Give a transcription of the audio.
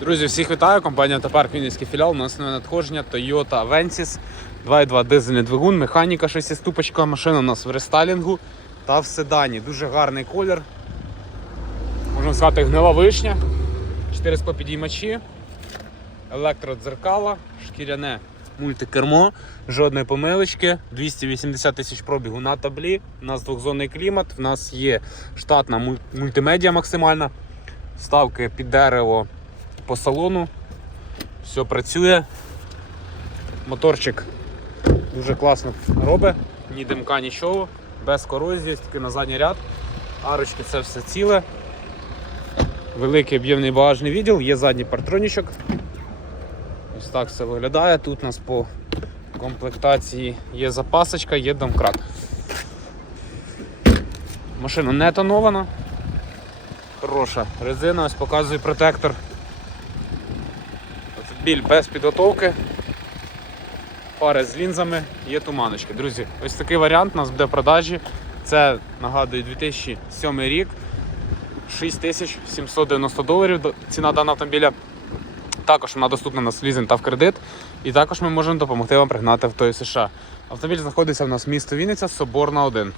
Друзі, всіх вітаю. Компанія Топарк Вінницький філіал. У нас нове надходження Toyota Avensis 2.2 дизельний двигун, механіка 6-ступочка. Машина у нас в рестайлінгу та в седані. Дуже гарний колір. Можна сказати, гнила вишня. 4 склопідіймачі, електродзеркала, шкіряне мультикермо, жодної помилочки, 280 тисяч пробігу на таблі. У нас двохзонний клімат, в нас є штатна муль- мультимедіа максимальна, ставки під дерево по салону. Все працює. Моторчик дуже класно робить, ні димка, нічого, без корозії, тільки на задній ряд. Арочки це все ціле. Великий об'ємний багажний відділ, є задній партронічок. Ось так все виглядає. Тут у нас по комплектації є запасочка, є домкрат. Машина не тонована. Хороша резина, ось показує протектор. Біль без підготовки. Пари з лінзами, є туманочки. Друзі, ось такий варіант у нас буде в продажі. Це нагадую 2007 рік. 6790 доларів ціна даного автомобіля. Також вона доступна на лізинг та в кредит. І також ми можемо допомогти вам пригнати в той США. Автомобіль знаходиться в нас в місто Вінниця, Соборна 1.